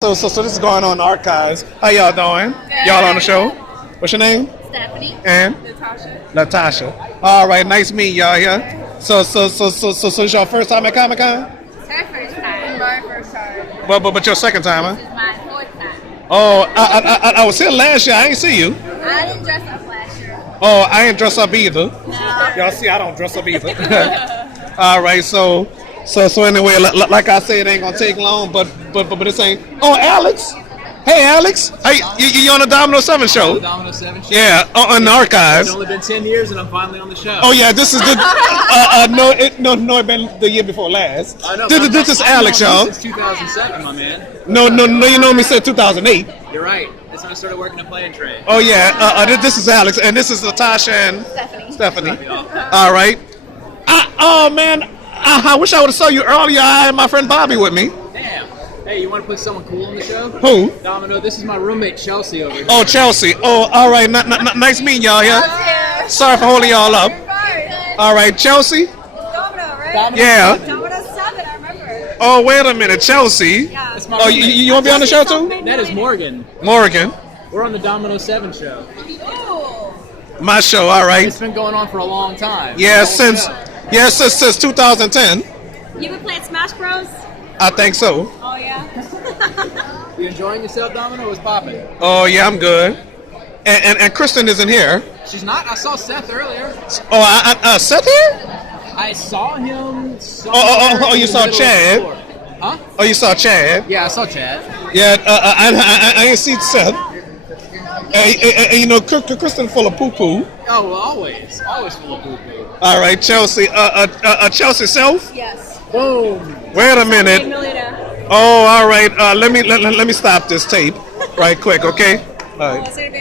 So this is going on in the archives. How y'all doing? Y'all on the show? What's your name? Stephanie. And? Natasha. Latasha. All right, nice meeting y'all here. So it's your first time at Comic Con? It's her first time. My first time. But your second time, This huh? is my fourth time. Oh, I was here last year. I ain't see you. I didn't dress up last year. Oh, I ain't dress up either. No. Y'all see, I don't dress up either. All right, so anyway, like I said, it ain't gonna take long, but this ain't. Oh, Alex. Hey, Alex. Hey, you on the Domino 7 show? The Domino 7 show? Yeah, on the archives. It's only been 10 years and I'm finally on the show. Oh yeah, this is the it been the year before last. I know. This is Alex, y'all. Since 2007, my man. No, you know me since 2008. You're right. That's when I started working a playing trade. Oh yeah, this is Alex, and this is Natasha and Stephanie. All right. Oh man, I wish I would have saw you earlier. I had my friend Bobby with me. Damn. Hey, you want to put someone cool on the show? Who? Domino, this is my roommate Chelsea over here. Oh, Chelsea. Oh, all right. Nice meeting y'all here. Sorry for holding y'all up. All right, Chelsea. Domino, right? Domino Yeah. 7. Domino 7, I remember. Oh, wait a minute, Chelsea. Yeah. That's my Oh, roommate. you want to be on the show too? That is Morgan. Morgan, We're on the Domino 7 show. Ooh. my show. All right. It's been going on for a long time. Yeah, The whole since 2010. You been playing Smash Bros? I think so. Oh, yeah. show. You enjoying yourself, Domino? What's popping? Oh yeah, I'm good. And Kristen isn't here. She's not. I saw Seth earlier. Oh, Seth here? I saw him. Oh, you saw Chad. Huh? Oh, you saw Chad. Yeah, I saw Chad. Yeah, I ain't seen Seth. You know, Kristen full of poo poo. Oh, well, always full of poo-poo. All right, Chelsea. Chelsea self. Yes. Boom. Wait a minute. Millionaire. Oh, all right. Let me stop this tape right quick, okay? All right.